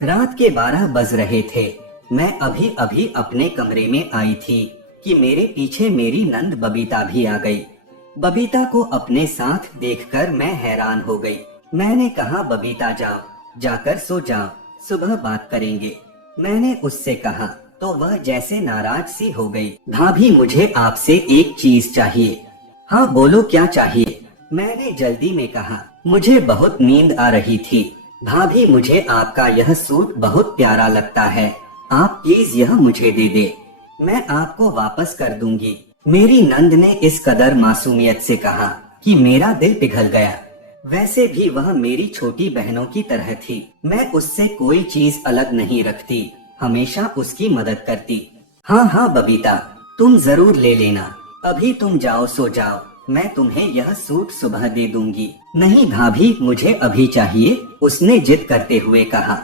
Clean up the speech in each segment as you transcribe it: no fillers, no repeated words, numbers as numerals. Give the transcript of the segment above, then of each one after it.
रात के 12 बज रहे थे। मैं अभी अभी अपने कमरे में आई थी कि मेरे पीछे मेरी नंद बबीता भी आ गई। बबीता को अपने साथ देखकर मैं हैरान हो गई। मैंने कहा, बबीता जाओ, जाकर सो जाओ, सुबह बात करेंगे। मैंने उससे कहा तो वह जैसे नाराज सी हो गई। भाभी, मुझे आपसे एक चीज चाहिए। हाँ बोलो, क्या चाहिए? मैंने जल्दी में कहा। मुझे बहुत नींद आ रही थी। भाभी, मुझे आपका यह सूट बहुत प्यारा लगता है, आप प्लीज यह मुझे दे दे, मैं आपको वापस कर दूंगी। मेरी नंद ने इस कदर मासूमियत से कहा कि मेरा दिल पिघल गया। वैसे भी वह मेरी छोटी बहनों की तरह थी। मैं उससे कोई चीज अलग नहीं रखती, हमेशा उसकी मदद करती। हाँ हाँ बबीता, तुम जरूर ले लेना। अभी तुम जाओ, सो जाओ, मैं तुम्हें यह सूट सुबह दे दूंगी। नहीं भाभी, मुझे अभी चाहिए, उसने जिद करते हुए कहा।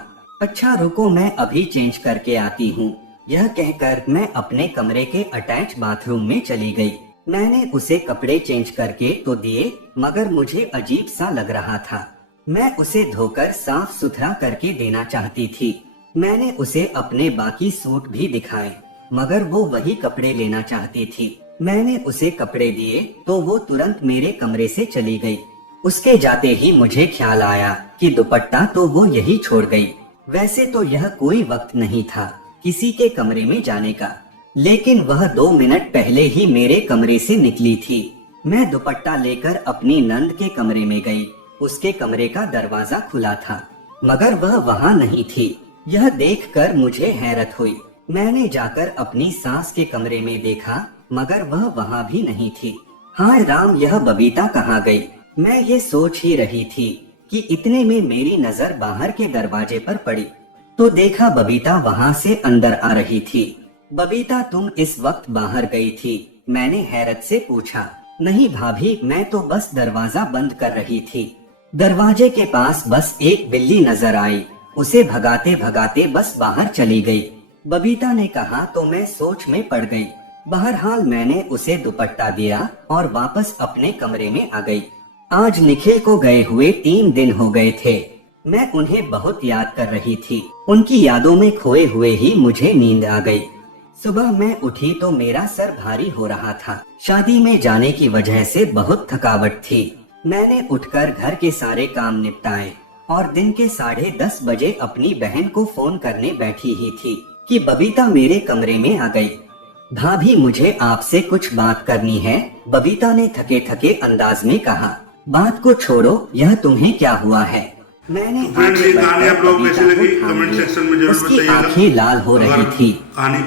अच्छा रुको, मैं अभी चेंज करके आती हूँ। यह कहकर मैं अपने कमरे के अटैच बाथरूम में चली गई। मैंने उसे कपड़े चेंज करके तो दिए, मगर मुझे अजीब सा लग रहा था। मैं उसे धोकर साफ सुथरा करके देना चाहती थी। मैंने उसे अपने बाकी सूट भी दिखाए, मगर वो वही कपड़े लेना चाहती थी। मैंने उसे कपड़े दिए तो वो तुरंत मेरे कमरे से चली गई। उसके जाते ही मुझे ख्याल आया कि दुपट्टा तो वो यही छोड़ गई। वैसे तो यह कोई वक्त नहीं था किसी के कमरे में जाने का, लेकिन वह 2 मिनट पहले ही मेरे कमरे से निकली थी। मैं दुपट्टा लेकर अपनी नंद के कमरे में गई। उसके कमरे का दरवाजा खुला था, मगर वह वहाँ नहीं थी। यह देखकर मुझे हैरत हुई। मैंने जाकर अपनी सास के कमरे में देखा, मगर वह वहाँ भी नहीं थी। हाय राम, यह बबीता कहाँ गई? मैं ये सोच ही रही थी कि इतने में मेरी नजर बाहर के दरवाजे पर पड़ी, तो देखा बबीता वहाँ से अंदर आ रही थी। बबीता, तुम इस वक्त बाहर गई थी? मैंने हैरत से पूछा। नहीं भाभी, मैं तो बस दरवाजा बंद कर रही थी। दरवाजे के पास बस एक बिल्ली नजर आई, उसे भगाते भगाते बस बाहर चली गई। बबीता ने कहा तो मैं सोच में पड़ गई। बहरहाल मैंने उसे दुपट्टा दिया और वापस अपने कमरे में आ गई। आज निखिल को गए हुए 3 दिन हो गए थे। मैं उन्हें बहुत याद कर रही थी। उनकी यादों में खोए हुए ही मुझे नींद आ गई। सुबह मैं उठी तो मेरा सर भारी हो रहा था। शादी में जाने की वजह से बहुत थकावट थी। मैंने उठकर घर के सारे काम निपटाए और दिन के 10:30 बजे अपनी बहन को फोन करने बैठी ही थी कि बबीता मेरे कमरे में आ गई। भाभी, मुझे आपसे कुछ बात करनी है, बबीता ने थके थके अंदाज में कहा। बात को छोड़ो, यह तुम्हें क्या हुआ है? मैंने उसकी आंखें लाल हो रही थी।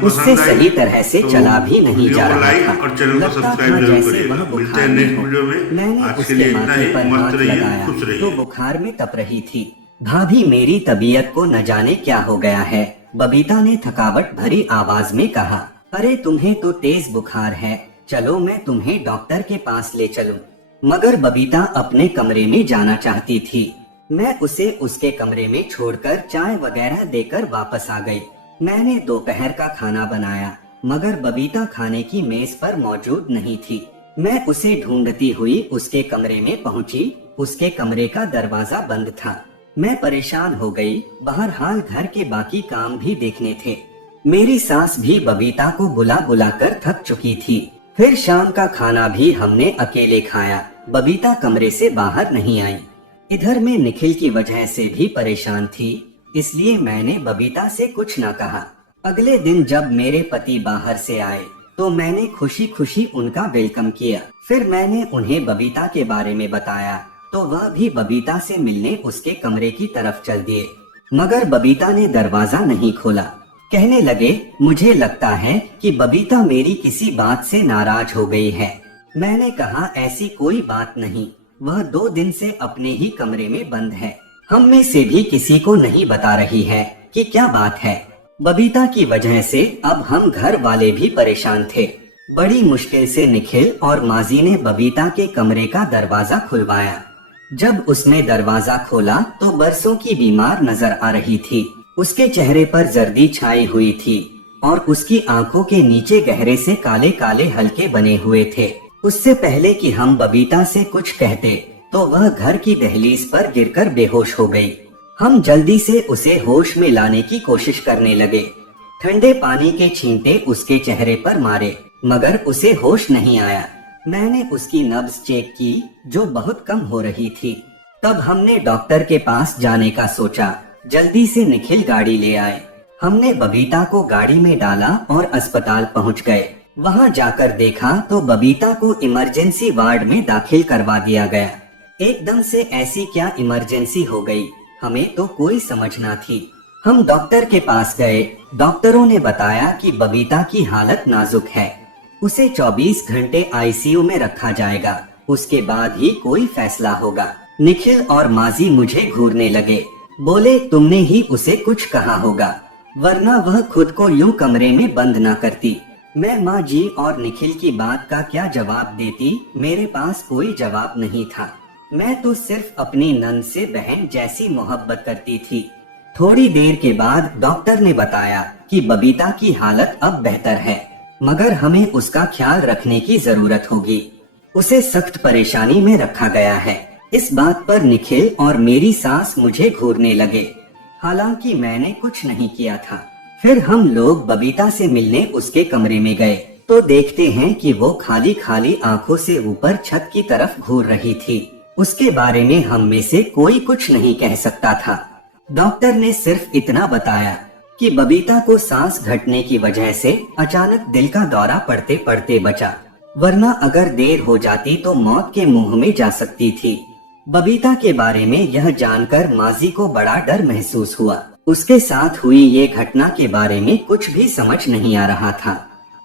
उससे सही तरह से चला भी नहीं जा रहा था। लगता था जैसे वह बुखार में हो। मैंने उसके माथे पर हाथ लगाया तो बुखार में तप रही थी। भाभी, मेरी तबीयत को न जाने क्या हो गया है, बबीता ने थकावट भरी आवाज में कहा। अरे तुम्हें तो तेज बुखार है, चलो मैं तुम्हें डॉक्टर के पास ले चलूं। मगर बबीता अपने कमरे में जाना चाहती थी। मैं उसे उसके कमरे में छोड़कर चाय वगैरह देकर वापस आ गई। मैंने दोपहर का खाना बनाया, मगर बबीता खाने की मेज पर मौजूद नहीं थी। मैं उसे ढूंढती हुई उसके कमरे में पहुंची। उसके कमरे का दरवाजा बंद था। मैं परेशान हो गई। बहरहाल घर के बाकी काम भी देखने थे। मेरी सास भी बबीता को बुला बुला कर थक चुकी थी। फिर शाम का खाना भी हमने अकेले खाया। बबीता कमरे से बाहर नहीं आई। इधर मैं निखिल की वजह से भी परेशान थी, इसलिए मैंने बबीता से कुछ न कहा। अगले दिन जब मेरे पति बाहर से आए तो मैंने खुशी खुशी उनका वेलकम किया। फिर मैंने उन्हें बबीता के बारे में बताया तो वह भी बबीता से मिलने उसके कमरे की तरफ चल दिए, मगर बबीता ने दरवाजा नहीं खोला। कहने लगे, मुझे लगता है कि बबीता मेरी किसी बात से नाराज हो गई है। मैंने कहा, ऐसी कोई बात नहीं, वह 2 दिन से अपने ही कमरे में बंद है। हम में से भी किसी को नहीं बता रही है कि क्या बात है। बबीता की वजह से अब हम घर वाले भी परेशान थे। बड़ी मुश्किल से निखिल और माजी ने बबीता के कमरे का दरवाजा खुलवाया। जब उसने दरवाजा खोला तो बरसों की बीमार नजर आ रही थी। उसके चेहरे पर जर्दी छाई हुई थी और उसकी आंखों के नीचे गहरे से काले काले हल्के बने हुए थे। उससे पहले कि हम बबीता से कुछ कहते तो वह घर की दहलीज पर गिरकर बेहोश हो गई। हम जल्दी से उसे होश में लाने की कोशिश करने लगे। ठंडे पानी के छींटे उसके चेहरे पर मारे, मगर उसे होश नहीं आया। मैंने उसकी नब्ज चेक की, जो बहुत कम हो रही थी। तब हमने डॉक्टर के पास जाने का सोचा। जल्दी से निखिल गाड़ी ले आए। हमने बबीता को गाड़ी में डाला और अस्पताल पहुंच गए। वहां जाकर देखा तो बबीता को इमरजेंसी वार्ड में दाखिल करवा दिया गया। एकदम से ऐसी क्या इमरजेंसी हो गई, हमें तो कोई समझ ना थी। हम डॉक्टर के पास गए। डॉक्टरों ने बताया कि बबीता की हालत नाजुक है, उसे 24 घंटे आईसीयू में रखा जाएगा, उसके बाद ही कोई फैसला होगा। निखिल और माजी मुझे घूरने लगे, बोले तुमने ही उसे कुछ कहा होगा, वरना वह खुद को यूं कमरे में बंद ना करती। मैं माँ जी और निखिल की बात का क्या जवाब देती, मेरे पास कोई जवाब नहीं था। मैं तो सिर्फ अपनी नंद से बहन जैसी मोहब्बत करती थी। थोड़ी देर के बाद डॉक्टर ने बताया कि बबीता की हालत अब बेहतर है, मगर हमें उसका ख्याल रखने की जरूरत होगी। उसे सख्त परेशानी में रखा गया है। इस बात पर निखिल और मेरी सास मुझे घूरने लगे, हालांकि मैंने कुछ नहीं किया था। फिर हम लोग बबीता से मिलने उसके कमरे में गए तो देखते हैं कि वो खाली खाली आंखों से ऊपर छत की तरफ घूर रही थी। उसके बारे में हम में से कोई कुछ नहीं कह सकता था। डॉक्टर ने सिर्फ इतना बताया कि बबीता को सांस घटने की वजह से अचानक दिल का दौरा पड़ते पड़ते बचा, वरना अगर देर हो जाती तो मौत के मुंह में जा सकती थी। बबीता के बारे में यह जानकर माजी को बड़ा डर महसूस हुआ। उसके साथ हुई ये घटना के बारे में कुछ भी समझ नहीं आ रहा था।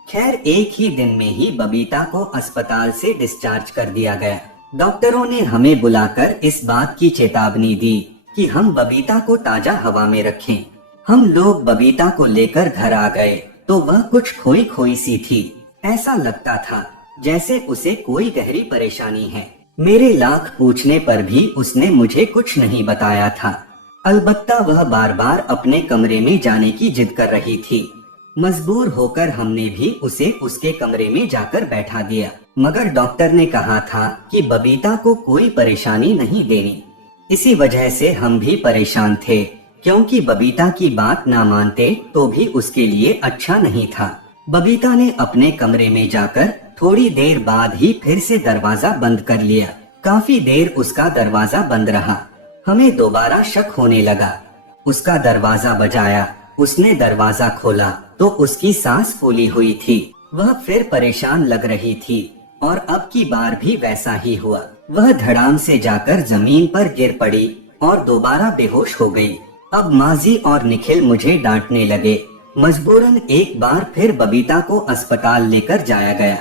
खैर एक ही दिन में ही बबीता को अस्पताल से डिस्चार्ज कर दिया गया। डॉक्टरों ने हमें बुलाकर इस बात की चेतावनी दी कि हम बबीता को ताजा हवा में रखें। हम लोग बबीता को लेकर घर आ गए तो वह कुछ खोई खोई सी थी। ऐसा लगता था जैसे उसे कोई गहरी परेशानी है। मेरे लाख पूछने पर भी उसने मुझे कुछ नहीं बताया था। अलबत्ता वह बार बार अपने कमरे में जाने की जिद कर रही थी। मजबूर होकर हमने भी उसे उसके कमरे में जाकर बैठा दिया, मगर डॉक्टर ने कहा था कि बबीता को कोई परेशानी नहीं देनी। इसी वजह से हम भी परेशान थे, क्योंकि बबीता की बात ना मानते तो भी उसके लिए अच्छा नहीं था। बबीता ने अपने कमरे में जाकर थोड़ी देर बाद ही फिर से दरवाजा बंद कर लिया। काफी देर उसका दरवाजा बंद रहा। हमें दोबारा शक होने लगा। उसका दरवाजा बजाया, उसने दरवाजा खोला तो उसकी सांस फूली हुई थी। वह फिर परेशान लग रही थी और अब की बार भी वैसा ही हुआ। वह धड़ाम से जाकर जमीन पर गिर पड़ी और दोबारा बेहोश हो गई। अब माजी और निखिल मुझे डांटने लगे। मजबूरन एक बार फिर बबीता को अस्पताल लेकर जाया गया।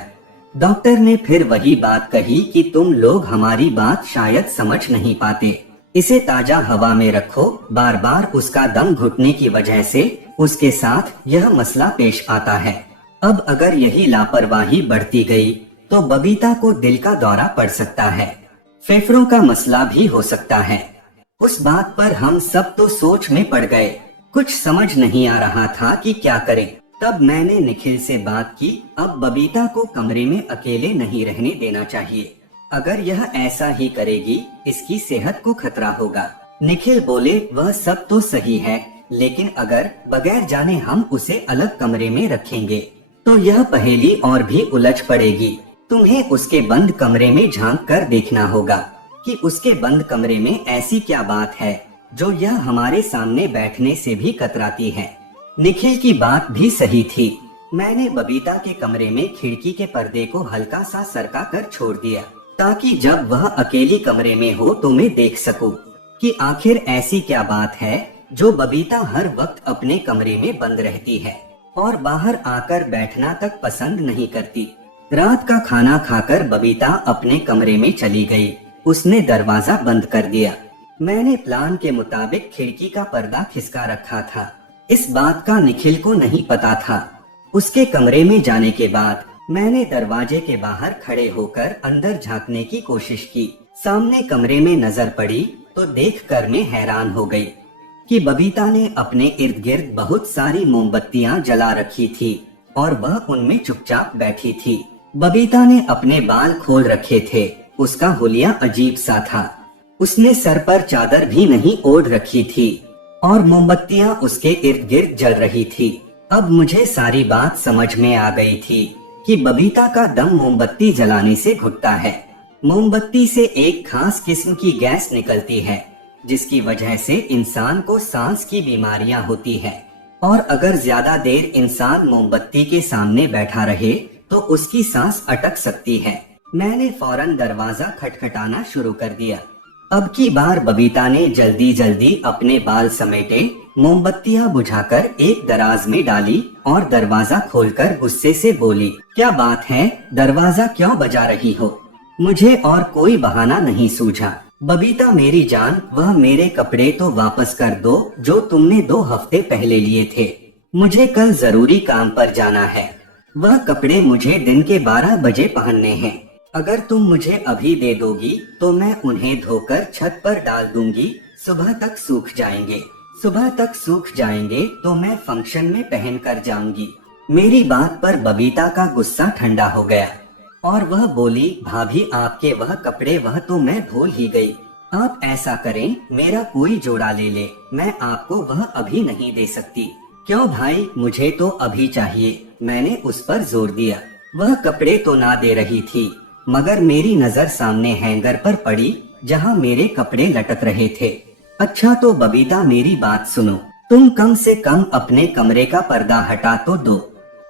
डॉक्टर ने फिर वही बात कही कि तुम लोग हमारी बात शायद समझ नहीं पाते, इसे ताजा हवा में रखो। बार बार उसका दम घुटने की वजह से उसके साथ यह मसला पेश आता है। अब अगर यही लापरवाही बढ़ती गई तो बबीता को दिल का दौरा पड़ सकता है, फेफड़ों का मसला भी हो सकता है। उस बात पर हम सब तो सोच में पड़ गए। कुछ समझ नहीं आ रहा था कि क्या करें। तब मैंने निखिल से बात की, अब बबीता को कमरे में अकेले नहीं रहने देना चाहिए। अगर यह ऐसा ही करेगी, इसकी सेहत को खतरा होगा। निखिल बोले, वह सब तो सही है, लेकिन अगर बगैर जाने हम उसे अलग कमरे में रखेंगे तो यह पहेली और भी उलझ पड़ेगी। तुम्हें उसके बंद कमरे में झांक कर देखना होगा कि उसके बंद कमरे में ऐसी क्या बात है जो यह हमारे सामने बैठने से भी कतराती है। निखिल की बात भी सही थी। मैंने बबीता के कमरे में खिड़की के पर्दे को हल्का सा सरका कर छोड़ दिया, ताकि जब वह अकेली कमरे में हो तो मैं देख सकूं कि आखिर ऐसी क्या बात है जो बबीता हर वक्त अपने कमरे में बंद रहती है और बाहर आकर बैठना तक पसंद नहीं करती। रात का खाना खाकर बबीता अपने कमरे में चली गई। उसने दरवाजा बंद कर दिया। मैंने प्लान के मुताबिक खिड़की का पर्दा खिसका रखा था। इस बात का निखिल को नहीं पता था। उसके कमरे में जाने के बाद मैंने दरवाजे के बाहर खड़े होकर अंदर झांकने की कोशिश की। सामने कमरे में नजर पड़ी तो देखकर मैं हैरान हो गई कि बबीता ने अपने इर्द गिर्द बहुत सारी मोमबत्तियां जला रखी थी और वह उनमें चुपचाप बैठी थी। बबीता ने अपने बाल खोल रखे थे। उसका हुलिया अजीब सा था। उसने सर पर चादर भी नहीं ओढ़ रखी थी और मोमबत्तियां उसके इर्द गिर्द जल रही थी। अब मुझे सारी बात समझ में आ गई थी कि बबीता का दम मोमबत्ती जलाने से घुटता है। मोमबत्ती से एक खास किस्म की गैस निकलती है जिसकी वजह से इंसान को सांस की बीमारियां होती है और अगर ज्यादा देर इंसान मोमबत्ती के सामने बैठा रहे तो उसकी सांस अटक सकती है। मैंने फौरन दरवाजा खटखटाना शुरू कर दिया। अब की बार बबीता ने जल्दी जल्दी अपने बाल समेटे, मोमबत्तियां बुझाकर एक दराज में डाली और दरवाजा खोलकर गुस्से से बोली, क्या बात है, दरवाजा क्यों बजा रही हो? मुझे और कोई बहाना नहीं सूझा। बबीता मेरी जान, वह मेरे कपड़े तो वापस कर दो जो तुमने 2 हफ्ते पहले लिए थे। मुझे कल जरूरी काम पर जाना है। वह कपड़े मुझे दिन के 12 बजे पहनने हैं। अगर तुम मुझे अभी दे दोगी तो मैं उन्हें धोकर छत पर डाल दूंगी। सुबह तक सूख जाएंगे। सुबह तक सूख जाएंगे तो मैं फंक्शन में पहन कर जाऊंगी। मेरी बात पर बबीता का गुस्सा ठंडा हो गया और वह बोली, भाभी आपके वह कपड़े वह तो मैं भूल ही गई। आप ऐसा करें, मेरा कोई जोड़ा ले ले, मैं आपको वह अभी नहीं दे सकती। क्यों भाई, मुझे तो अभी चाहिए। मैंने उस पर जोर दिया। वह कपड़े तो ना दे रही थी मगर मेरी नजर सामने हैंगर पर पड़ी जहां मेरे कपड़े लटक रहे थे। अच्छा तो बबीता मेरी बात सुनो, तुम कम से कम अपने कमरे का पर्दा हटा तो दो।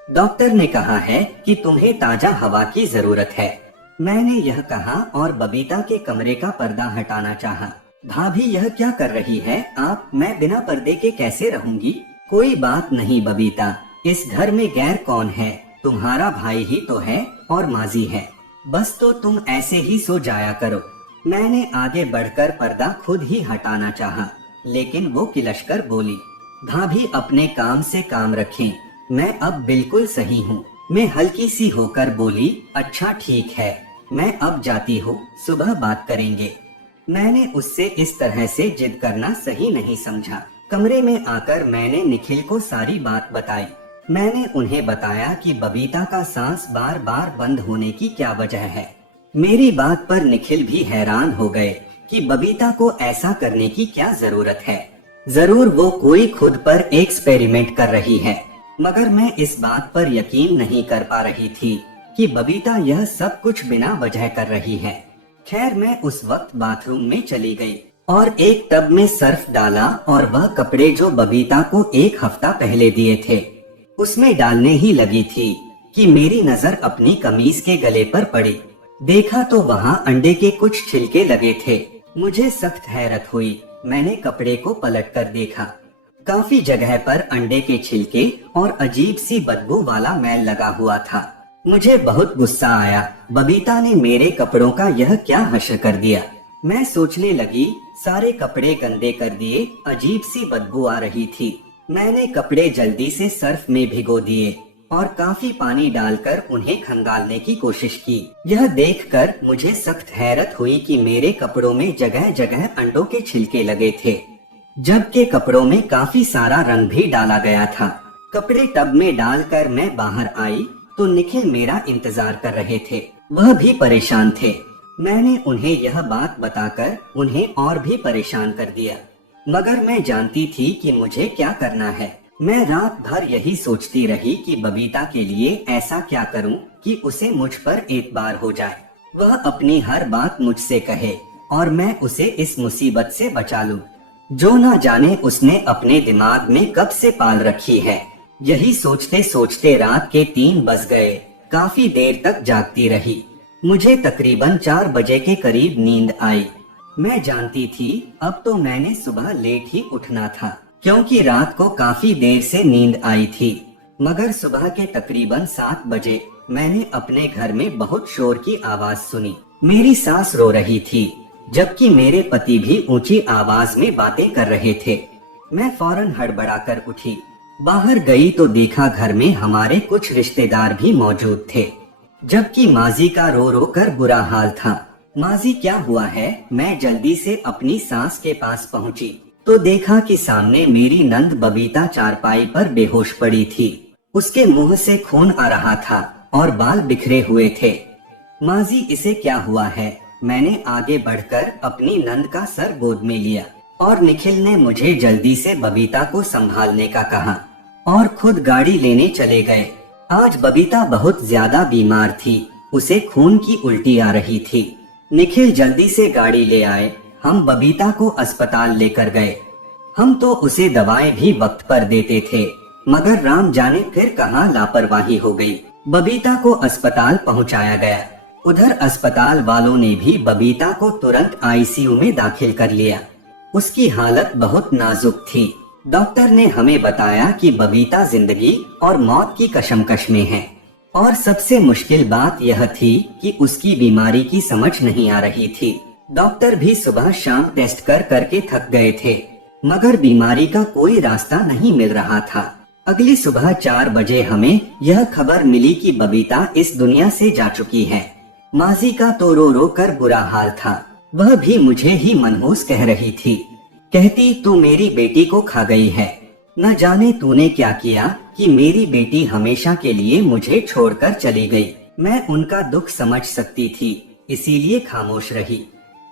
डॉक्टर ने कहा है कि तुम्हें ताजा हवा की जरूरत है। मैंने यह कहा और बबीता के कमरे का पर्दा हटाना चाहा। भाभी यह क्या कर रही है आप? मैं बिना पर्दे के कैसे रहूंगी? कोई बात नहीं बबीता, इस घर में गैर कौन है? तुम्हारा भाई ही तो है और माजी है। बस तो तुम ऐसे ही सो जाया करो। मैंने आगे बढ़कर पर्दा खुद ही हटाना चाहा, लेकिन वो किलशकर बोली, भाभी अपने काम से काम रखें, मैं अब बिल्कुल सही हूँ। मैं हल्की सी होकर बोली, अच्छा ठीक है, मैं अब जाती हूँ, सुबह बात करेंगे। मैंने उससे इस तरह से जिद करना सही नहीं समझा। कमरे में आकर मैंने निखिल को सारी बात बताई। मैंने उन्हें बताया कि बबीता का सांस बार बार बंद होने की क्या वजह है। मेरी बात पर निखिल भी हैरान हो गए कि बबीता को ऐसा करने की क्या जरूरत है। जरूर वो कोई खुद पर एक्सपेरिमेंट कर रही है, मगर मैं इस बात पर यकीन नहीं कर पा रही थी कि बबीता यह सब कुछ बिना वजह कर रही है। खैर मैं उस वक्त बाथरूम में चली गई और एक टब में सर्फ डाला और वह कपड़े जो बबीता को 1 हफ्ता पहले दिए थे उसमें डालने ही लगी थी कि मेरी नजर अपनी कमीज के गले पर पड़ी। देखा तो वहाँ अंडे के कुछ छिलके लगे थे। मुझे सख्त हैरत हुई। मैंने कपड़े को पलटकर देखा। काफी जगह पर अंडे के छिलके और अजीब सी बदबू वाला मैल लगा हुआ था। मुझे बहुत गुस्सा आया। बबीता ने मेरे कपड़ों का यह क्या हश्र कर दिया। मैं सोचने लगी, सारे कपड़े गंदे कर दिए, अजीब सी बदबू आ रही थी। मैंने कपड़े जल्दी से सर्फ में भिगो दिए और काफी पानी डालकर उन्हें खंगालने की कोशिश की। यह देखकर मुझे सख्त हैरत हुई कि मेरे कपड़ों में जगह जगह अंडों के छिलके लगे थे, जबकि कपड़ों में काफी सारा रंग भी डाला गया था। कपड़े टब में डालकर मैं बाहर आई तो निखिल मेरा इंतजार कर रहे थे। वह भी परेशान थे। मैंने उन्हें यह बात बताकर उन्हें और भी परेशान कर दिया, मगर मैं जानती थी कि मुझे क्या करना है। मैं रात भर यही सोचती रही कि बबीता के लिए ऐसा क्या करूं कि उसे मुझ पर एतबार हो जाए, वह अपनी हर बात मुझसे कहे और मैं उसे इस मुसीबत से बचा लूं जो ना जाने उसने अपने दिमाग में कब से पाल रखी है। यही सोचते सोचते रात के 3 बज गए। काफी देर तक जागती रही। मुझे तकरीबन 4 बजे के करीब नींद आई। मैं जानती थी अब तो मैंने सुबह लेट ही उठना था, क्योंकि रात को काफी देर से नींद आई थी। मगर सुबह के तकरीबन 7 बजे मैंने अपने घर में बहुत शोर की आवाज सुनी। मेरी सास रो रही थी, जबकि मेरे पति भी ऊंची आवाज में बातें कर रहे थे। मैं फौरन हड़बड़ाकर उठी। बाहर गई तो देखा घर में हमारे कुछ रिश्तेदार भी मौजूद थे, जबकि माजी का रो रो कर बुरा हाल था। माजी क्या हुआ है? मैं जल्दी से अपनी सास के पास पहुंची तो देखा कि सामने मेरी नंद बबीता चारपाई पर बेहोश पड़ी थी। उसके मुंह से खून आ रहा था और बाल बिखरे हुए थे। माजी इसे क्या हुआ है? मैंने आगे बढ़कर अपनी नंद का सर गोद में लिया और निखिल ने मुझे जल्दी से बबीता को संभालने का कहा और खुद गाड़ी लेने चले गए। आज बबीता बहुत ज्यादा बीमार थी, उसे खून की उल्टी आ रही थी। निखिल जल्दी से गाड़ी ले आए, हम बबीता को अस्पताल लेकर गए। हम तो उसे दवाएं भी वक्त पर देते थे, मगर राम जाने फिर कहां लापरवाही हो गई। बबीता को अस्पताल पहुंचाया गया। उधर अस्पताल वालों ने भी बबीता को तुरंत आईसीयू में दाखिल कर लिया। उसकी हालत बहुत नाजुक थी। डॉक्टर ने हमें बताया कि बबीता जिंदगी और मौत की कशमकश में है और सबसे मुश्किल बात यह थी कि उसकी बीमारी की समझ नहीं आ रही थी। डॉक्टर भी सुबह शाम टेस्ट कर करके थक गए थे, मगर बीमारी का कोई रास्ता नहीं मिल रहा था। अगली सुबह 4 बजे हमें यह खबर मिली कि बबीता इस दुनिया से जा चुकी है। माजी का तो रो रो कर बुरा हाल था। वह भी मुझे ही मनहूस कह रही थी, कहती तू मेरी बेटी को खा गई है। न जाने तूने क्या किया कि मेरी बेटी हमेशा के लिए मुझे छोड़कर चली गई। मैं उनका दुख समझ सकती थी, इसीलिए खामोश रही।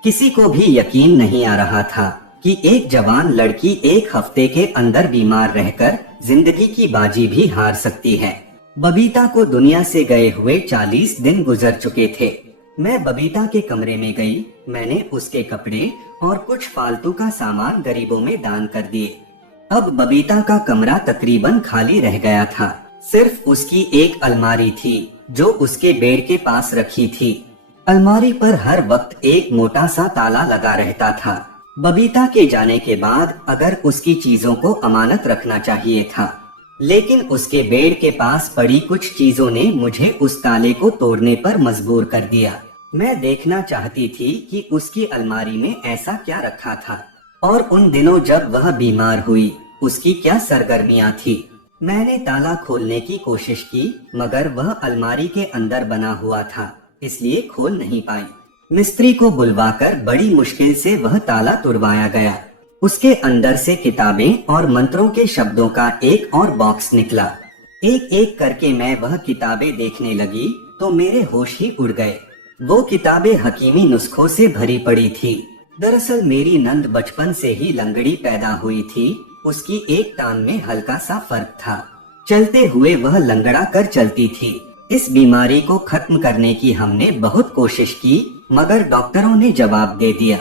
किसी को भी यकीन नहीं आ रहा था कि एक जवान लड़की 1 हफ्ते के अंदर बीमार रहकर जिंदगी की बाजी भी हार सकती है। बबीता को दुनिया से गए हुए 40 दिन गुजर चुके थे। मैं बबीता के कमरे में गई। मैंने उसके कपड़े और कुछ फालतू का सामान गरीबों में दान कर दिए। अब बबीता का कमरा तकरीबन खाली रह गया था। सिर्फ उसकी एक अलमारी थी जो उसके बेड के पास रखी थी। अलमारी पर हर वक्त एक मोटा सा ताला लगा रहता था। बबीता के जाने के बाद अगर उसकी चीजों को अमानत रखना चाहिए था, लेकिन उसके बेड के पास पड़ी कुछ चीजों ने मुझे उस ताले को तोड़ने पर मजबूर कर दिया। मैं देखना चाहती थी कि उसकी अलमारी में ऐसा क्या रखा था और उन दिनों जब वह बीमार हुई उसकी क्या सरगर्मियां थी। मैंने ताला खोलने की कोशिश की, मगर वह अलमारी के अंदर बना हुआ था, इसलिए खोल नहीं पाई। मिस्त्री को बुलवाकर बड़ी मुश्किल से वह ताला तुड़वाया गया। उसके अंदर से किताबें और मंत्रों के शब्दों का एक और बॉक्स निकला। एक एक करके मैं वह किताबें देखने लगी तो मेरे होश ही उड़ गए। वो किताबें हकीमी नुस्खों से भरी पड़ी थी। दरअसल मेरी नंद बचपन से ही लंगड़ी पैदा हुई थी। उसकी एक टांग में हल्का सा फर्क था। चलते हुए वह लंगड़ा कर चलती थी। इस बीमारी को खत्म करने की हमने बहुत कोशिश की, मगर डॉक्टरों ने जवाब दे दिया।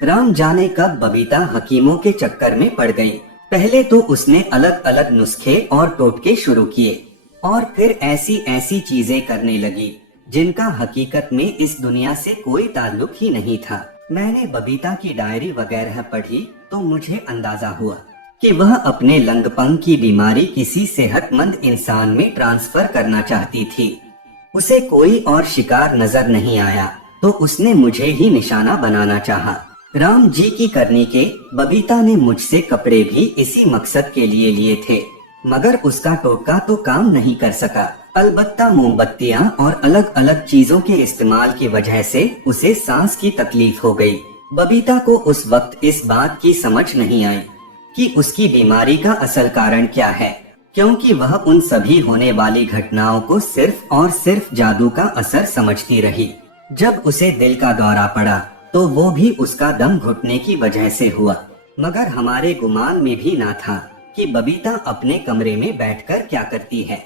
राम जाने कब बबीता हकीमों के चक्कर में पड़ गई। पहले तो उसने अलग अलग नुस्खे और टोटके शुरू किए और फिर ऐसी ऐसी चीजें करने लगी जिनका हकीकत में इस दुनिया से कोई ताल्लुक ही नहीं था। मैंने बबीता की डायरी वगैरह पढ़ी तो मुझे अंदाजा हुआ कि वह अपने लंगपंग की बीमारी किसी सेहतमंद इंसान में ट्रांसफर करना चाहती थी। उसे कोई और शिकार नजर नहीं आया तो उसने मुझे ही निशाना बनाना चाहा। राम जी की करनी के बबीता ने मुझसे कपड़े भी इसी मकसद के लिए लिए थे, मगर उसका टोटका तो काम नहीं कर सका। अलबत्ता मोमबत्तियां और अलग अलग चीजों के इस्तेमाल की वजह से उसे सांस की तकलीफ हो गई। बबीता को उस वक्त इस बात की समझ नहीं आई कि उसकी बीमारी का असल कारण क्या है, क्योंकि वह उन सभी होने वाली घटनाओं को सिर्फ और सिर्फ जादू का असर समझती रही। जब उसे दिल का दौरा पड़ा तो वो भी उसका दम घुटने की वजह से हुआ, मगर हमारे गुमान में भी ना था कि बबीता अपने कमरे में बैठकर क्या करती है।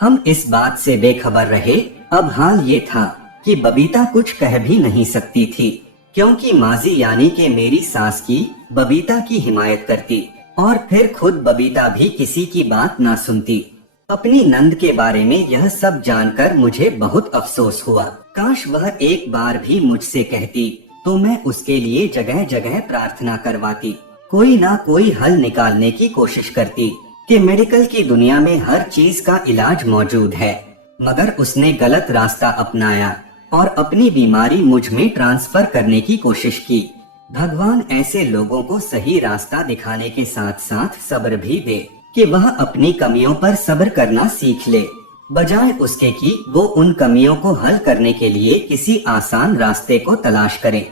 हम इस बात से बेखबर रहे। अब हाल ये था कि बबीता कुछ कह भी नहीं सकती थी, क्योंकि माजी यानी कि मेरी सास की बबीता की हिमायत करती और फिर खुद बबीता भी किसी की बात ना सुनती। अपनी नंद के बारे में यह सब जानकर मुझे बहुत अफसोस हुआ। काश वह एक बार भी मुझसे कहती तो मैं उसके लिए जगह जगह प्रार्थना करवाती, कोई ना कोई हल निकालने की कोशिश करती कि मेडिकल की दुनिया में हर चीज का इलाज मौजूद है। मगर उसने गलत रास्ता अपनाया और अपनी बीमारी मुझ में ट्रांसफर करने की कोशिश की। भगवान ऐसे लोगों को सही रास्ता दिखाने के साथ साथ सब्र भी दे कि वह अपनी कमियों पर सब्र करना सीख ले, बजाय उसके कि वो उन कमियों को हल करने के लिए किसी आसान रास्ते को तलाश करे।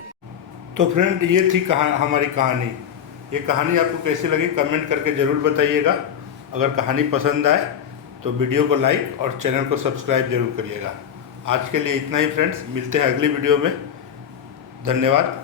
तो फ्रेंड, ये थी हमारी कहानी। ये कहानी आपको कैसी लगी कमेंट करके ज़रूर बताइएगा। अगर कहानी पसंद आए तो वीडियो को लाइक और चैनल को सब्सक्राइब जरूर करिएगा। आज के लिए इतना ही फ्रेंड्स, मिलते हैं अगली वीडियो में। धन्यवाद।